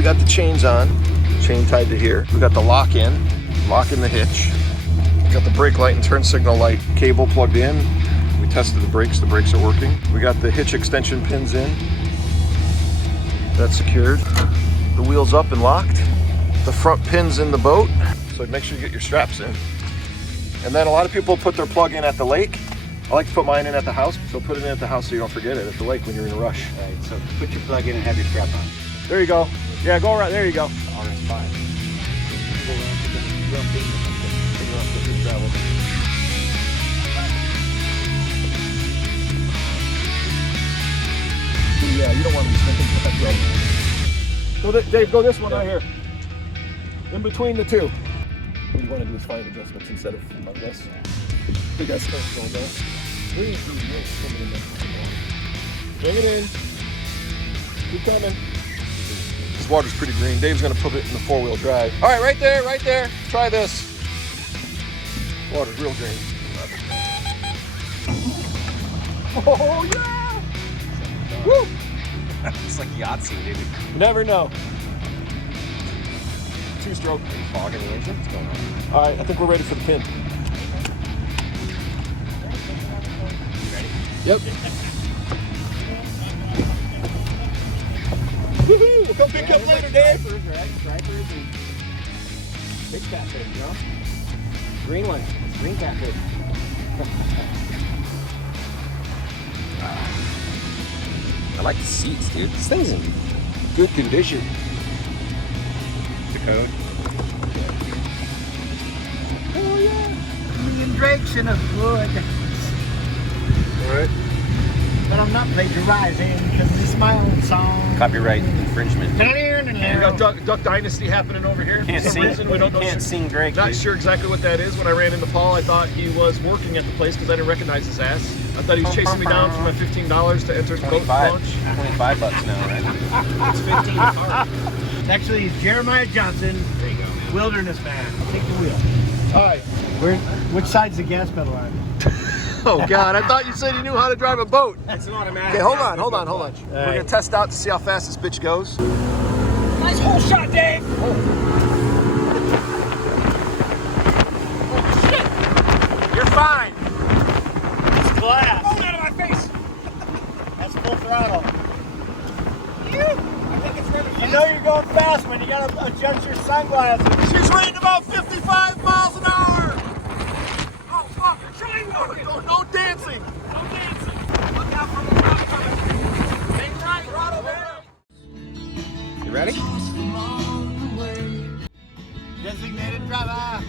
we got the chains on, chain tied to here. We got the lock in the hitch. Got the brake light and turn signal light cable plugged in. We tested the brakes are working. We got the hitch extension pins in. That's secured. The wheels up and locked. The front pin's in the boat, so make sure you get your straps in. And then a lot of people put their plug in at the lake. I like to put mine in at the house, so put it in at the house so you don't forget it at the lake when you're in a rush. Right, so put your plug in and have your strap on. There you go. Yeah, go right, there you go. RS5. Yeah, you don't want to be sticking that road. Go, Dave, go this one right here. In between the two. What you want to do is find adjustments instead of on this. You guys start going down. Bring it in. Keep coming. This water's pretty green. Dave's going to put it in the four-wheel drive. All right, right there, right there. Try this. Water's real green. Oh, yeah! Woo! It's like Yahtzee, dude. You never know. Two-stroke. Fog in the engine? What's going on? All right, I think we're ready for the pin. You ready? Yep. Woohoo! We'll come pick up later, Dave. Stripers, right? Stripers and big catfish, you know? Green one. Green catfish. I like the seats, dude. This thing's in good condition. The code. Oh yeah, me and Drake's in a good. All right. But I'm not plagiarizing because this is my own song. Copyright infringement. We got Duck Dynasty happening over here. Can't For some sing. reason, we don't know. Can't sing Drake. Not dude. sure exactly what that is. When I ran into Paul, I thought he was working at the place because I didn't recognize his ass. I thought he was chasing me down for my $15 to enter the boat 25. launch. $25 now, right? It's 15 apart. Actually, it's Jeremiah Johnson, There you go, man. wilderness man. Take the wheel. All right. Which side's the gas pedal on? Oh God! I thought you said you knew how to drive a boat. It's an automatic. Okay, hold on. We're gonna test out to see how fast this bitch goes. Nice hole shot, Dave. Oh shit! You're fine. It's glass. Phone out of my face. That's full throttle. I think it's ready. You know you're going fast when you gotta adjust your sunglasses. She's rating about 55 miles an hour. Oh fuck! No dancing. No dancing. Look out for the top coming. Hang right, throttle down. You ready? Designated driver.